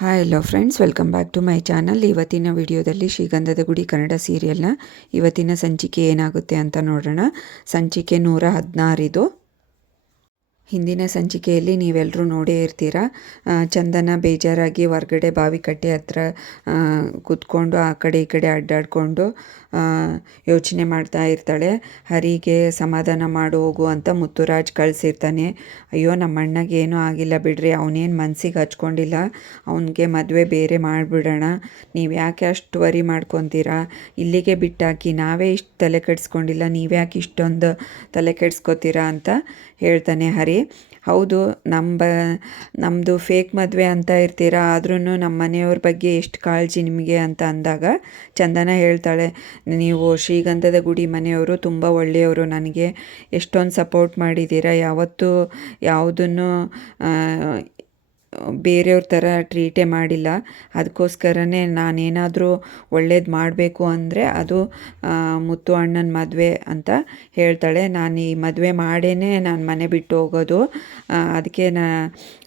Hi hello friends, welcome back to my channel. ಇವತ್ತಿನ ವಿಡಿಯೋದಲ್ಲಿ ಶ್ರೀಗಂಧದ ಗುಡಿ ಕನ್ನಡ ಸೀರಿಯಲ್ನ ಇವತ್ತಿನ ಸಂಚಿಕೆ ಏನಾಗುತ್ತೆ ಅಂತ ನೋಡೋಣ. ಸಂಚಿಕೆ 116 ಇದು. ಹಿಂದಿನ ಸಂಚಿಕೆಯಲ್ಲಿ ನೀವೆಲ್ಲರೂ ನೋಡೇ ಇರ್ತೀರ. ಚಂದನ ಬೇಜಾರಾಗಿ ಹೊರ್ಗಡೆ ಬಾವಿಕಟ್ಟೆ ಹತ್ರ ಕೂತ್ಕೊಂಡು ಆ ಕಡೆ ಈ ಕಡೆ ಅಡ್ಡಾಡಿಕೊಂಡು ಯೋಚನೆ ಮಾಡ್ತಾ ಇರ್ತಾಳೆ. ಹರಿಗೆ ಸಮಾಧಾನ ಮಾಡು ಹೋಗು ಅಂತ ಮುತ್ತುರಾಜ್ ಕಳಿಸಿರ್ತಾನೆ. ಅಯ್ಯೋ, ನಮ್ಮ ಅಣ್ಣಗೆ ಏನೂ ಆಗಿಲ್ಲ ಬಿಡ್ರಿ, ಅವನೇನು ಮನಸ್ಸಿಗೆ ಹಚ್ಕೊಂಡಿಲ್ಲ, ಅವನಿಗೆ ಮದುವೆ ಬೇರೆ ಮಾಡಿಬಿಡೋಣ, ನೀವು ಯಾಕೆ ಅಷ್ಟು ವರಿ ಮಾಡ್ಕೊತೀರಾ, ಇಲ್ಲಿಗೆ ಬಿಟ್ಟಾಕಿ, ನಾವೇ ಇಷ್ಟು ತಲೆ ಕೆಡಿಸ್ಕೊಂಡಿಲ್ಲ, ನೀವ್ಯಾಕೆ ಇಷ್ಟೊಂದು ತಲೆ ಕೆಡಿಸ್ಕೊತೀರಾ ಅಂತ ಹೇಳ್ತಾನೆ ಹರಿ. ಹೌದು, ನಮ್ಮದು ಫೇಕ್ ಮದುವೆ ಅಂತ ಇರ್ತೀರಾ, ಆದ್ರೂ ನಮ್ಮ ಮನೆಯವ್ರ ಬಗ್ಗೆ ಎಷ್ಟು ಕಾಳಜಿ ನಿಮಗೆ ಅಂತ ಅಂದಾಗ ಚಂದನ ಹೇಳ್ತಾಳೆ, ನೀವು ಶ್ರೀಗಂಧದ ಗುಡಿ ಮನೆಯವರು ತುಂಬ ಒಳ್ಳೆಯವರು, ನನಗೆ ಎಷ್ಟೊಂದು ಸಪೋರ್ಟ್ ಮಾಡಿದ್ದೀರಾ, ಯಾವತ್ತೂ ಯಾವುದನ್ನು ಬೇರೆಯವ್ರ ಥರ ಟ್ರೀಟೇ ಮಾಡಿಲ್ಲ, ಅದಕ್ಕೋಸ್ಕರನೇ ನಾನೇನಾದರೂ ಒಳ್ಳೇದು ಮಾಡಬೇಕು ಅಂದರೆ ಅದು ಮುತ್ತು ಅಣ್ಣನ ಮದುವೆ ಅಂತ ಹೇಳ್ತಾಳೆ. ನಾನು ಈ ಮದುವೆ ಮಾಡೇ ನಾನು ಮನೆ ಬಿಟ್ಟು ಹೋಗೋದು, ಅದಕ್ಕೆ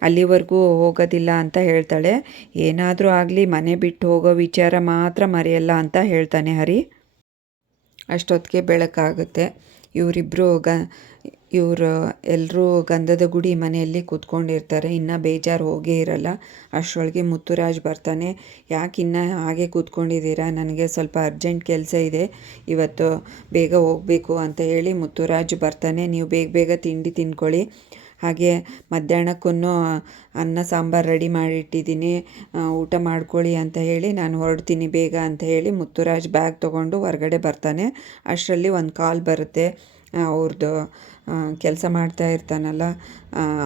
ಅಲ್ಲಿವರೆಗೂ ಹೋಗೋದಿಲ್ಲ ಅಂತ ಹೇಳ್ತಾಳೆ. ಏನಾದರೂ ಆಗಲಿ ಮನೆ ಬಿಟ್ಟು ಹೋಗೋ ವಿಚಾರ ಮಾತ್ರ ಮರೆಯಲ್ಲ ಅಂತ ಹೇಳ್ತಾನೆ ಹರಿ. ಅಷ್ಟೊತ್ತಿಗೆ ಬೆಳಕಾಗುತ್ತೆ. ಇವರು ಎಲ್ಲರೂ ಗಂಧದ ಗುಡಿ ಮನೆಯಲ್ಲಿ ಕೂತ್ಕೊಂಡಿರ್ತಾರೆ. ಇನ್ನು ಬೇಜಾರು ಹೋಗೇ ಇರಲ್ಲ. ಅಷ್ಟರೊಳಗೆ ಮುತ್ತುರಾಜ್ ಬರ್ತಾನೆ. ಯಾಕೆ ಇನ್ನೂ ಹಾಗೆ ಕೂತ್ಕೊಂಡಿದ್ದೀರಾ, ನನಗೆ ಸ್ವಲ್ಪ ಅರ್ಜೆಂಟ್ ಕೆಲಸ ಇದೆ, ಇವತ್ತು ಬೇಗ ಹೋಗಬೇಕು ಅಂತ ಹೇಳಿ ಮುತ್ತುರಾಜ್ ಬರ್ತಾನೆ. ನೀವು ಬೇಗ ಬೇಗ ತಿಂಡಿ ತಿನ್ಕೊಳ್ಳಿ, ಹಾಗೆ ಮಧ್ಯಾಹ್ನಕ್ಕೂ ಅನ್ನ ಸಾಂಬಾರು ರೆಡಿ ಮಾಡಿಟ್ಟಿದ್ದೀನಿ, ಊಟ ಮಾಡ್ಕೊಳ್ಳಿ ಅಂತ ಹೇಳಿ ನಾನು ಹೊರಡ್ತೀನಿ ಬೇಗ ಅಂತ ಹೇಳಿ ಮುತ್ತುರಾಜ್ ಬ್ಯಾಗ್ ತೊಗೊಂಡು ಹೊರಗಡೆ ಬರ್ತಾನೆ. ಅಷ್ಟರಲ್ಲಿ ಒಂದು ಕಾಲ್ ಬರುತ್ತೆ. ಅವ್ರದ್ದು ಕೆಲಸ ಮಾಡ್ತಾ ಇರ್ತಾನಲ್ಲ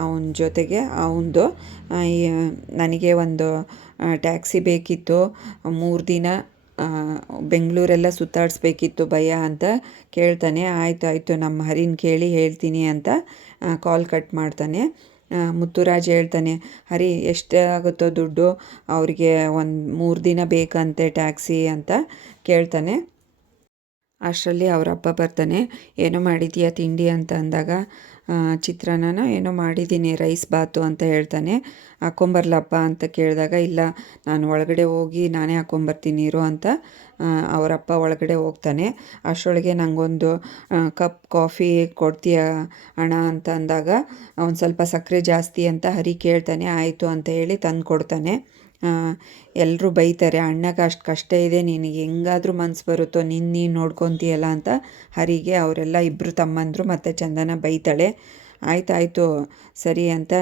ಅವನ ಜೊತೆಗೆ ಅವನದು, ನನಗೆ ಒಂದು ಟ್ಯಾಕ್ಸಿ ಬೇಕಿತ್ತು, 3 ದಿನ ಬೆಂಗಳೂರೆಲ್ಲ ಸುತ್ತಾಡಿಸ್ಬೇಕಿತ್ತು ಭಯ್ಯ ಅಂತ ಕೇಳ್ತಾನೆ. ಆಯಿತು ನಮ್ಮ ಹರಿನ ಕೇಳಿ ಹೇಳ್ತೀನಿ ಅಂತ ಕಾಲ್ ಕಟ್ ಮಾಡ್ತಾನೆ. ಮುತ್ತುರಾಜ್ ಹೇಳ್ತಾನೆ, ಹರಿ ಎಷ್ಟಾಗುತ್ತೋ ದುಡ್ಡು, ಅವರಿಗೆ ಒಂದು 3 ದಿನ ಬೇಕಂತೆ ಟ್ಯಾಕ್ಸಿ ಅಂತ ಕೇಳ್ತಾನೆ. ಅಷ್ಟರಲ್ಲಿ ಅವರಪ್ಪ ಬರ್ತಾನೆ. ಏನೋ ಮಾಡಿದ್ದೀಯಾ ತಿಂಡಿ ಅಂತ ಅಂದಾಗ, ಚಿತ್ರಾನ್ನ ಏನೋ ಮಾಡಿದ್ದೀನಿ, ರೈಸ್ ಬಾತು ಅಂತ ಹೇಳ್ತಾನೆ. ಹಾಕ್ಕೊಂಬರ್ಲಪ್ಪ ಅಂತ ಕೇಳಿದಾಗ, ಇಲ್ಲ ನಾನು ಒಳಗಡೆ ಹೋಗಿ ನಾನೇ ಹಾಕ್ಕೊಂಬರ್ತೀನಿ ಇರು ಅಂತ ಅವರಪ್ಪ ಒಳಗಡೆ ಹೋಗ್ತಾನೆ. ಅಷ್ಟರೊಳಗೆ ನನಗೊಂದು ಕಪ್ ಕಾಫಿ ಕೊಡ್ತೀಯ ಅಣ್ಣ ಅಂತ ಅಂದಾಗ, ಒಂದು ಸ್ವಲ್ಪ ಸಕ್ಕರೆ ಜಾಸ್ತಿ ಅಂತ ಹರಿ ಕೇಳ್ತಾನೆ. ಆಯಿತು ಅಂತ ಹೇಳಿ ತಂದು ಕೊಡ್ತಾನೆ. ಎಲ್ಲರೂ ಬೈತಾರೆ, ಅಣ್ಣಗೆ ಅಷ್ಟು ಕಷ್ಟ ಇದೆ, ನಿನಗೆ ಹೆಂಗಾದ್ರೂ ಮನಸ್ಸು ಬರುತ್ತೋ ನೀನು ನೋಡ್ಕೊತೀಯಲ್ಲ ಅಂತ ಹರಿಗೆ ಅವರೆಲ್ಲ ಇಬ್ಬರು ತಮ್ಮಂದರು ಮತ್ತು ಚಂದನ ಬೈತಾಳೆ. ಆಯಿತು ಸರಿ ಅಂತ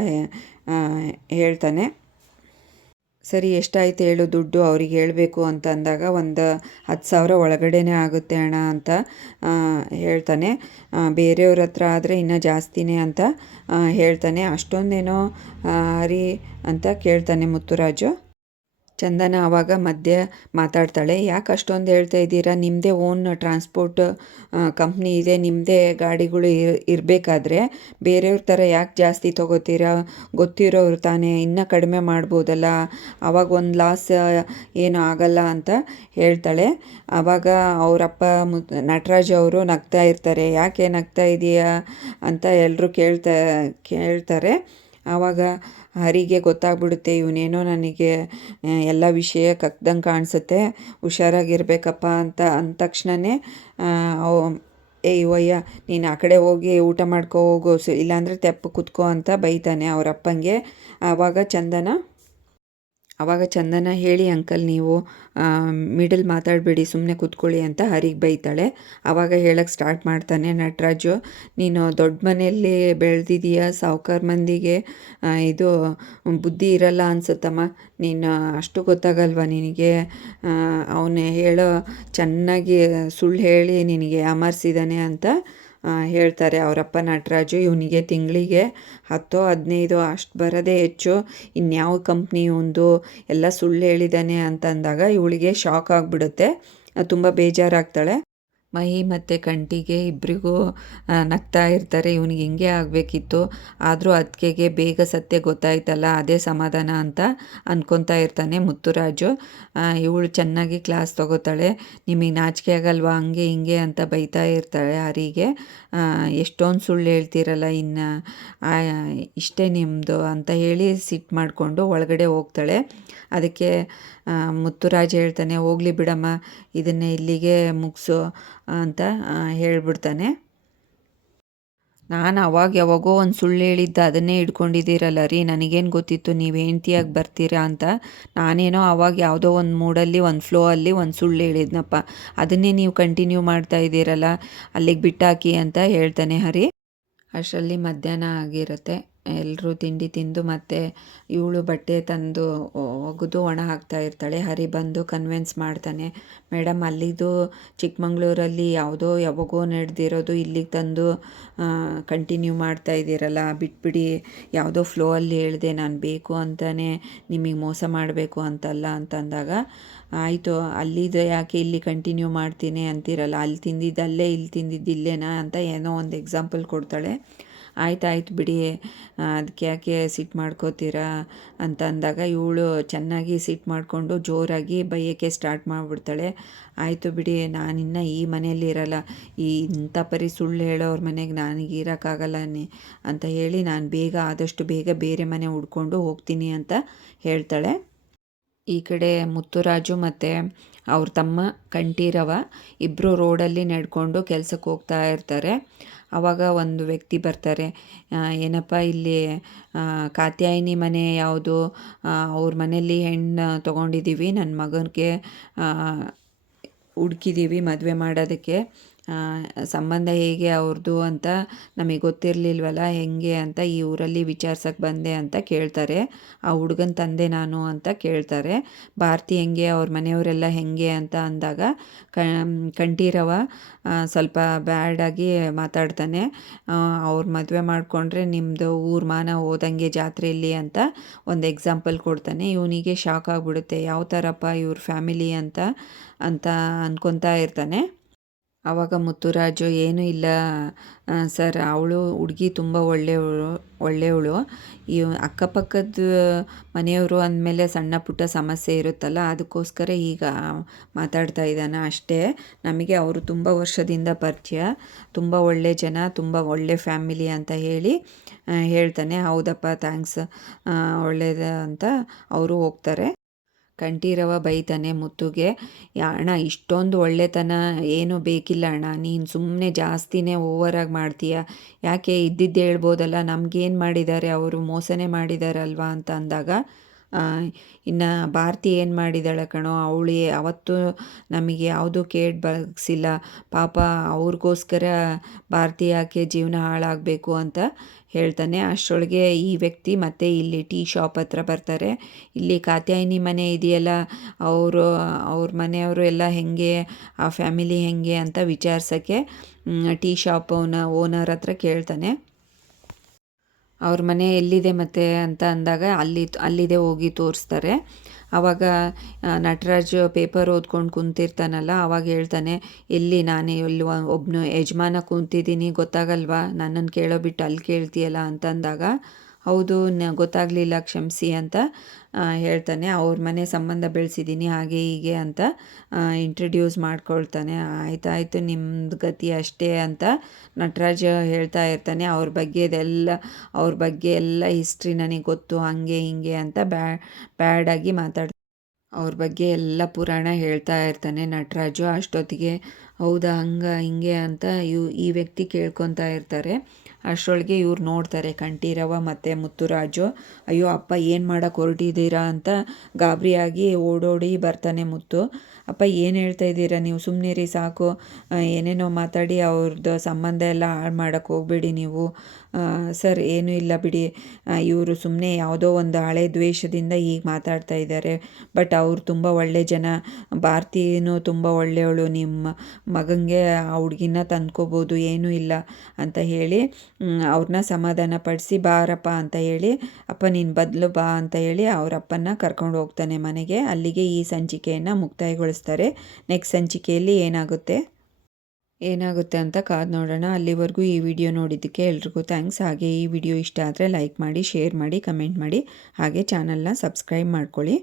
ಹೇಳ್ತಾನೆ. ಸರಿ ಎಷ್ಟಾಯ್ತು ಹೇಳು ದುಡ್ಡು ಅವ್ರಿಗೆ ಹೇಳಬೇಕು ಅಂತ ಅಂದಾಗ, ಒಂದು 10,000 ಒಳಗಡೆನೇ ಆಗುತ್ತೆ ಅಣ್ಣ ಅಂತ ಹೇಳ್ತಾನೆ. ಬೇರೆಯವ್ರ ಹತ್ರ ಆದರೆ ಇನ್ನೂ ಜಾಸ್ತಿನೇ ಅಂತ ಹೇಳ್ತಾನೆ. ಅಷ್ಟೊಂದೇನೋ ಹರಿ ಅಂತ ಕೇಳ್ತಾನೆ ಮುತ್ತುರಾಜು. ಚಂದನ ಆವಾಗ ಮಧ್ಯೆ ಮಾತಾಡ್ತಾಳೆ, ಯಾಕೆ ಅಷ್ಟೊಂದು ಹೇಳ್ತಾ ಇದ್ದೀರಾ, ನಿಮ್ಮದೇ ಓನ್ ಟ್ರಾನ್ಸ್ಪೋರ್ಟ್ ಕಂಪ್ನಿ ಇದೆ, ನಿಮ್ಮದೇ ಗಾಡಿಗಳು ಇರಬೇಕಾದ್ರೆ ಬೇರೆಯವ್ರ ಥರ ಯಾಕೆ ಜಾಸ್ತಿ ತೊಗೋತೀರಾ, ಗೊತ್ತಿರೋರು ತಾನೇ, ಇನ್ನೂ ಕಡಿಮೆ ಮಾಡ್ಬೋದಲ್ಲ, ಆವಾಗ ಒಂದು ಲಾಸ್ ಏನು ಆಗಲ್ಲ ಅಂತ ಹೇಳ್ತಾಳೆ. ಆವಾಗ ಅವರಪ್ಪ ನಟರಾಜ್ ಅವರು ನಗ್ತಾ ಇರ್ತಾರೆ. ಯಾಕೆ ನಗ್ತಾ ಇದೆಯಾ ಅಂತ ಎಲ್ಲರೂ ಕೇಳ್ತಾರೆ. ಆವಾಗ ಹರಿಗೆ ಗೊತ್ತಾಗ್ಬಿಡುತ್ತೆ, ಇವನೇನೋ ನನಗೆ ಎಲ್ಲ ವಿಷಯ ಕಕ್ದಂಗೆ ಕಾಣಿಸುತ್ತೆ, ಹುಷಾರಾಗಿರ್ಬೇಕಪ್ಪ ಅಂತ ಅಂದ ತಕ್ಷಣವೇ ಇವಯ್ಯ ನೀನು ಆ ಕಡೆ ಹೋಗಿ ಊಟ ಮಾಡ್ಕೊ ಹೋಗು, ಇಲ್ಲಾಂದರೆ ತೆಪ್ಪು ಕುತ್ಕೋ ಅಂತ ಬೈತಾನೆ ಅವರಪ್ಪಂಗೆ. ಆವಾಗ ಚಂದನ ಹೇಳಿ ಅಂಕಲ್, ನೀವು ಮಿಡಲ್ ಮಾತಾಡಬೇಡಿ, ಸುಮ್ಮನೆ ಕೂತ್ಕೊಳ್ಳಿ ಅಂತ ಹರಿಗೆ ಬೈತಾಳೆ. ಆವಾಗ ಹೇಳಕ್ಕೆ ಸ್ಟಾರ್ಟ್ ಮಾಡ್ತಾನೆ ನಟರಾಜು, ನೀನು ದೊಡ್ಡ ಮನೆಯಲ್ಲಿ ಬೆಳೆದಿದೀಯ, ಸಾಹುಕಾರ ಮಂದಿಗೆ ಇದು ಬುದ್ಧಿ ಇರಲ್ಲ ಅನ್ಸುತ್ತಮ್ಮ, ನೀನು ಅಷ್ಟು ಗೊತ್ತಾಗಲ್ವ ನಿನಗೆ, ಅವನು ಹೇಳೋ ಚೆನ್ನಾಗಿ ಸುಳ್ಳು ಹೇಳಿ ನಿನಗೆ ಯಾಮಾರಿಸಿದ್ದಾನೆ ಅಂತ ಹೇಳ್ತಾರೆ ಅವರಪ್ಪ ನಟರಾಜು. ಇವನಿಗೆ ತಿಂಗಳಿಗೆ 10-15 ಅಷ್ಟು ಬರೋದೇ ಹೆಚ್ಚು, ಇನ್ಯಾವ ಕಂಪ್ನಿ ಒಂದು ಎಲ್ಲ ಸುಳ್ಳು ಹೇಳಿದ್ದಾನೆ ಅಂತ ಅಂದಾಗ ಇವಳಿಗೆ ಶಾಕ್ ಆಗಿಬಿಡುತ್ತೆ, ತುಂಬ ಬೇಜಾರಾಗ್ತಾಳೆ. ಮಹಿ ಮತ್ತು ಕಂಠಿಗೆ ಇಬ್ಬರಿಗೂ ನಗ್ತಾ ಇರ್ತಾರೆ. ಇವ್ನಿಗೆ ಹಿಂಗೆ ಆಗಬೇಕಿತ್ತು, ಆದರೂ ಅತ್ತಿಗೆಗೆ ಬೇಗ ಸತ್ಯ ಗೊತ್ತಾಯ್ತಲ್ಲ ಅದೇ ಸಮಾಧಾನ ಅಂತ ಅಂದ್ಕೊತಾ ಇರ್ತಾನೆ ಮುತ್ತುರಾಜು. ಇವಳು ಚೆನ್ನಾಗಿ ಕ್ಲಾಸ್ ತೊಗೋತಾಳೆ. ನಿಮಗೆ ನಾಚಿಕೆ ಆಗಲ್ವಾ ಹಂಗೆ ಹಿಂಗೆ ಅಂತ ಬೈತಾ ಇರ್ತಾಳೆ ಹರಿಗೆ. ಎಷ್ಟೊಂದು ಸುಳ್ಳು ಹೇಳ್ತೀರಲ್ಲ, ಇನ್ನು ಇಷ್ಟೇ ನಿಮ್ಮದು ಅಂತ ಹೇಳಿ ಸಿಟ್ಟು ಮಾಡಿಕೊಂಡು ಒಳಗಡೆ ಹೋಗ್ತಾಳೆ. ಅದಕ್ಕೆ ಮುತ್ತುರಾಜ್ ಹೇಳ್ತಾನೆ, ಹೋಗಲಿ ಬಿಡಮ್ಮ, ಇದನ್ನೇ ಇಲ್ಲಿಗೆ ಮುಗಿಸು ಅಂತ ಹೇಳ್ಬಿಡ್ತಾನೆ. ನಾನು ಅವಾಗ ಯಾವಾಗೋ ಒಂದು ಸುಳ್ಳು ಹೇಳಿದ್ದ ಅದನ್ನೇ ಇಟ್ಕೊಂಡಿದ್ದೀರಲ್ಲ ರೀ, ನನಗೇನು ಗೊತ್ತಿತ್ತು ನೀವು ಹೆಂಡ್ತಿಯಾಗಿ ಬರ್ತೀರಾ ಅಂತ. ನಾನೇನೋ ಅವಾಗ ಯಾವುದೋ ಒಂದು ಮೂಡಲ್ಲಿ ಒಂದು ಫ್ಲೋ ಅಲ್ಲಿ ಒಂದು ಸುಳ್ಳು ಹೇಳಿದ್ನಪ್ಪ, ಅದನ್ನೇ ನೀವು ಕಂಟಿನ್ಯೂ ಮಾಡ್ತಾ ಇದ್ದೀರಲ್ಲ, ಅಲ್ಲಿಗೆ ಬಿಟ್ಟಾಕಿ ಅಂತ ಹೇಳ್ತಾನೆ ಹರಿ. ಅಷ್ಟರಲ್ಲಿ ಮಧ್ಯಾಹ್ನ ಆಗಿರುತ್ತೆ. ಎಲ್ಲರೂ ತಿಂಡಿ ತಿಂದು ಮತ್ತೆ ಇವಳು ಬಟ್ಟೆ ತಂದು ಒಗೆದು ಒಣ ಹಾಕ್ತಾ ಇರ್ತಾಳೆ. ಹರಿ ಬಂದು ಕನ್ವಿನ್ಸ್ ಮಾಡ್ತಾನೆ, ಮೇಡಮ್ ಅಲ್ಲಿದು ಚಿಕ್ಕಮಂಗ್ಳೂರಲ್ಲಿ ಯಾವುದೋ ಯಾವಾಗೋ ನಡೆದಿರೋದು ಇಲ್ಲಿಗೆ ತಂದು ಕಂಟಿನ್ಯೂ ಮಾಡ್ತಾ ಇದ್ದೀರಲ್ಲ, ಬಿಟ್ಬಿಡಿ. ಯಾವುದೋ ಫ್ಲೋ ಅಲ್ಲಿ ಹೇಳಿದೆ, ನಾನು ಬೇಕು ಅಂತಲೇ ನಿಮಗೆ ಮೋಸ ಮಾಡಬೇಕು ಅಂತಲ್ಲ ಅಂತಂದಾಗ, ಆಯಿತು ಅಲ್ಲಿದು ಯಾಕೆ ಇಲ್ಲಿ ಕಂಟಿನ್ಯೂ ಮಾಡ್ತೀನಿ ಅಂತೀರಲ್ಲ, ಅಲ್ಲಿ ತಿಂದಿದ್ದಲ್ಲೇ ಇಲ್ಲಿ ತಿಂದಿದ್ದು ಇಲ್ಲೇನಾ ಅಂತ ಏನೋ ಒಂದು ಎಕ್ಸಾಂಪಲ್ ಕೊಡ್ತಾಳೆ. ಆಯ್ತು ಬಿಡಿ, ಅದಕ್ಕೆ ಯಾಕೆ ಸಿಟ್ಟು ಮಾಡ್ಕೋತೀರಾ ಅಂತ ಅಂದಾಗ ಇವಳು ಚೆನ್ನಾಗಿ ಸಿಟ್ಟು ಮಾಡಿಕೊಂಡು ಜೋರಾಗಿ ಬೈಯೋಕ್ಕೆ ಸ್ಟಾರ್ಟ್ ಮಾಡಿಬಿಡ್ತಾಳೆ. ಆಯಿತು ಬಿಡಿ, ನಾನಿನ್ನು ಈ ಮನೆಯಲ್ಲಿ ಇರಲ್ಲ, ಇಂಥ ಪರಿ ಸುಳ್ಳು ಹೇಳೋರ ಮನೆಗೆ ನನಗೆ ಇರೋಕ್ಕಾಗಲ್ಲ ಅಂತ ಹೇಳಿ ನಾನು ಆದಷ್ಟು ಬೇಗ ಬೇರೆ ಮನೆ ಹುಡ್ಕೊಂಡು ಹೋಗ್ತೀನಿ ಅಂತ ಹೇಳ್ತಾಳೆ. ಈ ಕಡೆ ಮುತ್ತುರಾಜು ಮತ್ತು ಅವ್ರ ತಮ್ಮ ಕಂಠೀರವ ಇಬ್ಬರು ರೋಡಲ್ಲಿ ನಡ್ಕೊಂಡು ಕೆಲ್ಸಕ್ಕೆ ಹೋಗ್ತಾ ಇರ್ತಾರೆ. ಆವಾಗ ಒಂದು ವ್ಯಕ್ತಿ ಬರ್ತಾರೆ, ಏನಪ್ಪ ಇಲ್ಲಿ ಕಾತ್ಯಾಯಿನಿ ಮನೆ ಯಾವುದು, ಅವ್ರ ಮನೇಲಿ ಹೆಣ್ಣು ತೊಗೊಂಡಿದ್ದೀವಿ, ನನ್ನ ಮಗನಿಗೆ ಹುಡುಕಿದ್ದೀವಿ ಮದುವೆ ಮಾಡೋದಕ್ಕೆ, ಸಂಬಂಧ ಹೇಗೆ ಅವ್ರದ್ದು ಅಂತ ನಮಗೆ ಗೊತ್ತಿರಲಿಲ್ವಲ್ಲ, ಹೆಂಗೆ ಅಂತ ಈ ಊರಲ್ಲಿ ವಿಚಾರ್ಸಕ್ಕೆ ಬಂದೆ ಅಂತ ಕೇಳ್ತಾರೆ. ಆ ಹುಡುಗನ ತಂದೆ ನಾನು ಅಂತ ಕೇಳ್ತಾರೆ. ಭಾರತಿ ಹೆಂಗೆ, ಅವ್ರ ಮನೆಯವರೆಲ್ಲ ಹೆಂಗೆ ಅಂತ ಅಂದಾಗ ಕಂಠೀರವ ಸ್ವಲ್ಪ ಬ್ಯಾಡಾಗಿ ಮಾತಾಡ್ತಾನೆ. ಅವ್ರ ಮದುವೆ ಮಾಡಿಕೊಂಡ್ರೆ ನಿಮ್ಮದು ಊರು ಮಾನ ಹೋದಂಗೆ ಜಾತ್ರೆಯಲ್ಲಿ ಅಂತ ಒಂದು ಎಕ್ಸಾಂಪಲ್ ಕೊಡ್ತಾನೆ. ಇವನಿಗೆ ಶಾಕ್ ಆಗಿಬಿಡುತ್ತೆ, ಯಾವ ಥರಪ್ಪ ಇವ್ರ ಫ್ಯಾಮಿಲಿ ಅಂತ ಅಂದ್ಕೊತಾ ಇರ್ತಾನೆ. ಆವಾಗ ಮುತ್ತುರಾಜು, ಏನೂ ಇಲ್ಲ ಸರ್, ಅವಳು ಹುಡುಗಿ ತುಂಬ ಒಳ್ಳೆಯವಳು. ಈ ಅಕ್ಕಪಕ್ಕದ ಮನೆಯವರು ಅಂದಮೇಲೆ ಸಣ್ಣ ಪುಟ್ಟ ಸಮಸ್ಯೆ ಇರುತ್ತಲ್ಲ, ಅದಕ್ಕೋಸ್ಕರ ಈಗ ಮಾತಾಡ್ತಾ ಇದ್ದಾನೆ ಅಷ್ಟೇ. ನಮಗೆ ಅವರು ತುಂಬ ವರ್ಷದಿಂದ ಪರಿಚಯ, ತುಂಬ ಒಳ್ಳೆ ಜನ, ತುಂಬ ಒಳ್ಳೆ ಫ್ಯಾಮಿಲಿ ಅಂತ ಹೇಳ್ತಾನೆ. ಹೌದಪ್ಪ, ಥ್ಯಾಂಕ್ಸ್, ಒಳ್ಳೇದು ಅಂತ ಅವರು ಹೋಗ್ತಾರೆ. ಕಂಠೀರವ ಬೈತಾನೆ ಮುತ್ತುಗೆ, ಅಣ್ಣ ಇಷ್ಟೊಂದು ಒಳ್ಳೆತನ ಏನೂ ಬೇಕಿಲ್ಲ ಅಣ್ಣ, ನೀನು ಸುಮ್ಮನೆ ಜಾಸ್ತಿನೇ ಓವರಾಗಿ ಮಾಡ್ತೀಯ, ಯಾಕೆ ಇದ್ದಿದ್ದು ಹೇಳ್ಬೋದಲ್ಲ, ನಮಗೇನು ಮಾಡಿದ್ದಾರೆ ಅವರು, ಮೋಸನೇ ಮಾಡಿದಾರಲ್ವಾ ಅಂತ ಅಂದಾಗ, ಇನ್ನು ಭಾರತಿ ಏನು ಮಾಡಿದಾಳೆ ಕಣೋ, ಅವಳು ಅವತ್ತು ನಮಗೆ ಯಾವುದೂ ಕೇಡು ಬಗ್ಸಿಲ್ಲ ಪಾಪ, ಅವ್ರಿಗೋಸ್ಕರ ಭಾರತಿ ಯಾಕೆ ಜೀವನ ಹಾಳಾಗಬೇಕು ಅಂತ ಹೇಳ್ತಾನೆ. ಅಷ್ಟರೊಳಗೆ ಈ ವ್ಯಕ್ತಿ ಮತ್ತೆ ಇಲ್ಲಿ ಟೀ ಶಾಪ್ ಹತ್ರ ಬರ್ತಾರೆ. ಇಲ್ಲಿ ಕಾತ್ಯಾಯಿನಿ ಮನೆ ಇದೆಯಲ್ಲ, ಅವ್ರ ಮನೆಯವರು ಎಲ್ಲ ಹೆಂಗೆ, ಆ ಫ್ಯಾಮಿಲಿ ಹೆಂಗೆ ಅಂತ ವಿಚಾರಿಸೋಕ್ಕೆ ಟೀ ಶಾಪ್ ಓನರ್ ಹತ್ರ ಕೇಳ್ತಾನೆ. ಅವ್ರ ಮನೆ ಎಲ್ಲಿದೆ ಮತ್ತೆ ಅಂತ ಅಂದಾಗ ಅಲ್ಲಿದೆ, ಹೋಗಿ ತೋರಿಸ್ತಾರೆ. ಆವಾಗ ನಟರಾಜ್ ಪೇಪರ್ ಓದ್ಕೊಂಡು ಕುಂತಿರ್ತಾನಲ್ಲ, ಆವಾಗ ಹೇಳ್ತಾನೆ, ಎಲ್ಲಿ ನಾನು ಎಲ್ಲಿ ಒಬ್ಬನು ಯಜಮಾನ ಕುಂತಿದ್ದೀನಿ ಗೊತ್ತಾಗಲ್ವಾ, ನನ್ನನ್ನು ಕೇಳೋ ಬಿಟ್ಟು ಅಲ್ಲಿ ಕೇಳ್ತೀಯಲ್ಲ ಅಂತಂದಾಗ, ಹೌದು ಗೊತ್ತಾಗಲಿಲ್ಲ ಕ್ಷಮಿಸಿ ಅಂತ ಹೇಳ್ತಾನೆ. ಅವ್ರ ಮನೆ ಸಂಬಂಧ ಬೆಳೆಸಿದ್ದೀನಿ ಹಾಗೆ ಹೀಗೆ ಅಂತ ಇಂಟ್ರಡ್ಯೂಸ್ ಮಾಡ್ಕೊಳ್ತಾನೆ. ಆಯ್ತಾಯಿತು ನಿಮ್ಮದು ಗತಿ ಅಷ್ಟೇ ಅಂತ ನಟರಾಜ್ ಹೇಳ್ತಾ ಇರ್ತಾನೆ. ಅವ್ರ ಬಗ್ಗೆ ಎಲ್ಲ ಹಿಸ್ಟ್ರಿ ನನಗೆ ಗೊತ್ತು, ಹಂಗೆ ಹಿಂಗೆ ಅಂತ ಬ್ಯಾಡಾಗಿ ಅವ್ರ ಬಗ್ಗೆ ಎಲ್ಲ ಪುರಾಣ ಹೇಳ್ತಾ ಇರ್ತಾನೆ ನಟರಾಜು. ಅಷ್ಟೊತ್ತಿಗೆ ಹೌದಾ ಹಿಂಗೆ ಅಂತ ಈ ವ್ಯಕ್ತಿ ಕೇಳ್ಕೊತಾ ಇರ್ತಾರೆ. ಅಷ್ಟರೊಳಗೆ ಇವ್ರು ನೋಡ್ತಾರೆ ಕಂಠೀರವ ಮತ್ತು ಮುತ್ತುರಾಜು. ಅಯ್ಯೋ ಅಪ್ಪ, ಏನು ಮಾಡೋಕ್ಕೆ ಹೊರಟಿದ್ದೀರಾ ಅಂತ ಗಾಬರಿಯಾಗಿ ಓಡೋಡಿ ಬರ್ತಾನೆ ಮುತ್ತು. ಅಪ್ಪ ಏನು ಹೇಳ್ತಾ ಇದ್ದೀರಾ ನೀವು, ಸುಮ್ಮನಿರಿ ಸಾಕು, ಏನೇನೋ ಮಾತಾಡಿ ಅವ್ರದ್ದು ಸಂಬಂಧ ಎಲ್ಲ ಹಾಳು ಮಾಡೋಕ್ಕೆ ಹೋಗಬೇಡಿ ನೀವು. ಸರ್ ಏನೂ ಇಲ್ಲ ಬಿಡಿ, ಇವರು ಸುಮ್ಮನೆ ಯಾವುದೋ ಒಂದು ಹಳೆ ದ್ವೇಷದಿಂದ ಈಗ ಮಾತಾಡ್ತಾ ಇದ್ದಾರೆ, ಬಟ್ ಅವ್ರು ತುಂಬ ಒಳ್ಳೆ ಜನ, ಭಾರತೀನೂ ತುಂಬ ಒಳ್ಳೆಯವಳು, ನಿಮ್ಮ ಮಗನಿಗೆ ಆ ಹುಡುಗಿನ ತಂದ್ಕೋಬೋದು, ಏನೂ ಇಲ್ಲ ಅಂತ ಹೇಳಿ ಅವ್ರನ್ನ ಸಮಾಧಾನ ಪಡಿಸಿ ಬಾರಪ್ಪ ಅಂತ ಹೇಳಿ, ಅಪ್ಪ ನೀನು ಬದಲು ಬಾ ಅಂತ ಹೇಳಿ ಅವ್ರ ಅಪ್ಪನ್ನ ಕರ್ಕೊಂಡು ಹೋಗ್ತಾನೆ ಮನೆಗೆ. ಅಲ್ಲಿಗೆ ಈ ಸಂಚಿಕೆಯನ್ನು ಮುಕ್ತಾಯಗೊಳಿಸ್ತಾರೆ. ನೆಕ್ಸ್ಟ್ ಸಂಚಿಕೆಯಲ್ಲಿ ಏನಾಗುತ್ತೆ? ಏನಾಗುತ್ತೆ ಅಂತ ಕಾದು ನೋಡೋಣ. ಅಲ್ಲಿವರೆಗೂ ಈ ವಿಡಿಯೋ ನೋಡಿದ್ದಕ್ಕೆ ಎಲ್ರಿಗೂ ಥ್ಯಾಂಕ್ಸ್. ಹಾಗೆ ಈ ವಿಡಿಯೋ ಇಷ್ಟ ಆದರೆ ಲೈಕ್ ಮಾಡಿ, ಶೇರ್ ಮಾಡಿ, ಕಮೆಂಟ್ ಮಾಡಿ, ಹಾಗೆ ಚಾನಲ್ನ ಸಬ್ಸ್ಕ್ರೈಬ್ ಮಾಡ್ಕೊಳ್ಳಿ.